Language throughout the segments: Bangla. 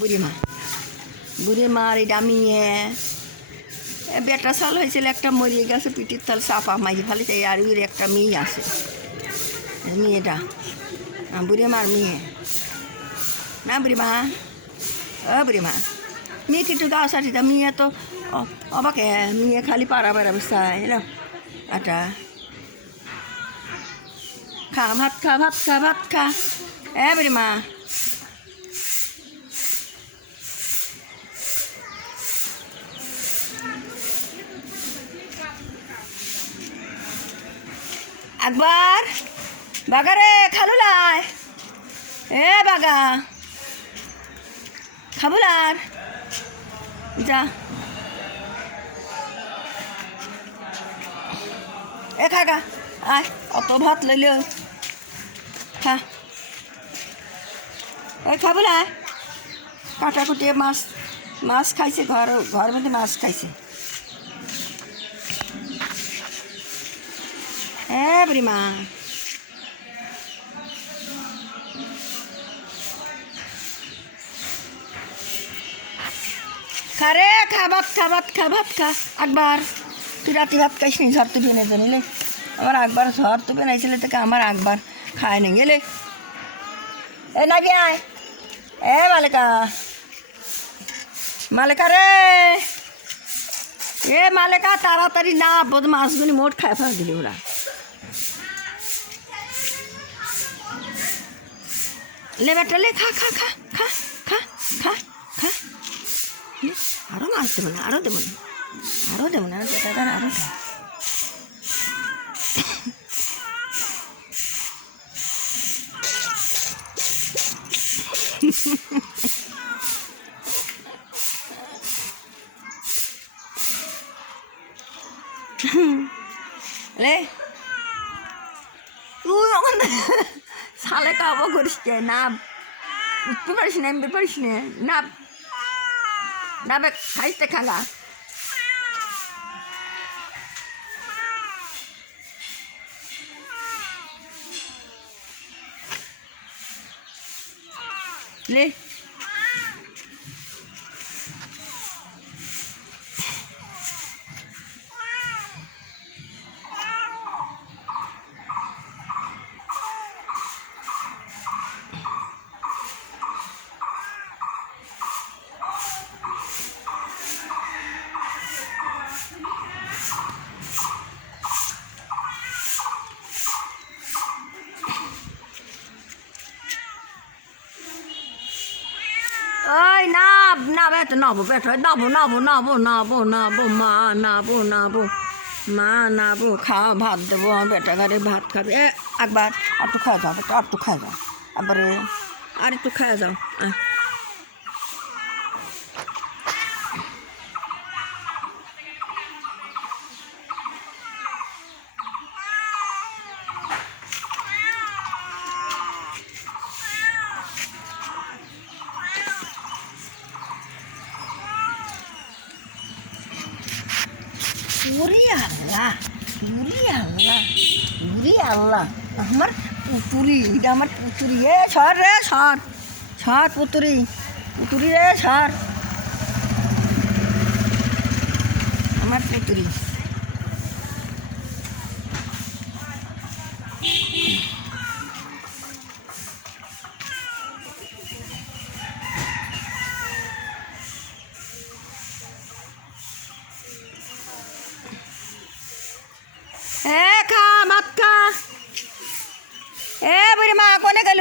বুড়িমা বুড়িমার এটা মেয়ে বেটা সাল হয়েছিল একটা মরিয়ে গেছে পিঠির তাল চাপা মারি ফেলেছে আর ওর একটা মেয়ে আছে মেয়েটা বুড়িমার মেয়ে না বুড়িমা বুড়িমা মেয়ে কিন্তু গাছ আছে তা মেয়ে তো অবাকে মেয়ে খালি পাড়া বেড়াবে চাই না আটা খা ভাত খা ভাত খা ভাত খা বুড়িমা একবার বাগা রে খালুলাই বাগা খাবুলার যা খাগা আয় অত ভাত লইল খা খাবুলাই কাটা কুটিয়ে মাছ মাছ খাইছে ঘর মধ্যে মাছ খাইছে বুড়িমা খা রে খা ভাত খা ভাত খা ভাত খা একবার তুই রাতে ভাত খাইস নি ঝড় তুই বেনে নিলে আমার একবার ঝড় তুই বেনাইছিলে থেকে আমার একবার খায় নি গেলে না আয় মালিকা মালিকা রে মালিকা তাড়াতাড়ি না বোধ মাছগুলি মোট খায় ফেলে দিলি ওরা লে বেটা লে খা খা খা খা খা খা খা আরো মাছ দেবো না আরো দেবো না আরো দেবো না বেটা আরো লে তুই ওখানে সালে কাবো করিস না উঠতে পারিস না এমনি পারিস না না বে খাইতে খাগা লে ওই না বেটা নাবো বেটা নাবো মা নাবো খা ভাত দেবো বেটা ঘরে ভাত খাবে একবার আর একটু খাওয়া যাও বেটা আর একটু খাওয়া যাও একবারে আর একটু খাওয়া যাও আল্লাহ আমার পুতুরি এটা আমার পুতুরি সর রে সর পুতুরি রে সর আমার পুতুরি খা ভাত খা বুড়িমা কোনে গেল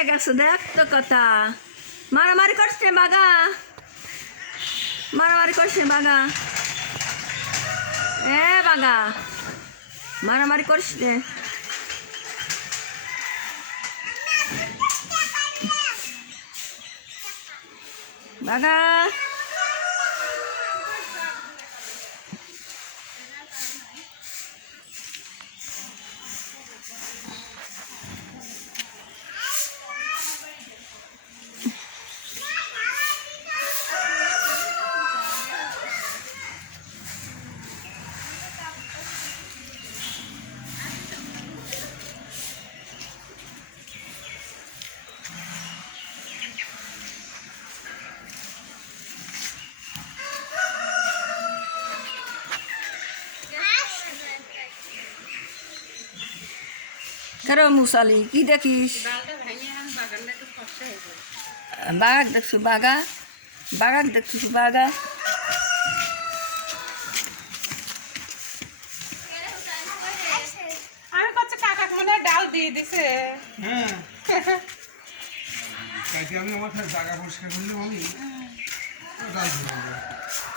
হয়ে গেছে দেখ তো কথা মারামারি করছে বাগা মারামারি করছে বাগা এ বাগা মারামারি করছে বাগা কেন মুসালি কি দেখিস বাঘ দেখছো বাঘা বাঘাক দেখছিস বাঘা আমি কত কাকা মনে ডাল দিয়ে দিছে হ্যাঁ কালকে আমি আমার জায়গা পরিষ্কার করলাম আমি ডাল দিলাম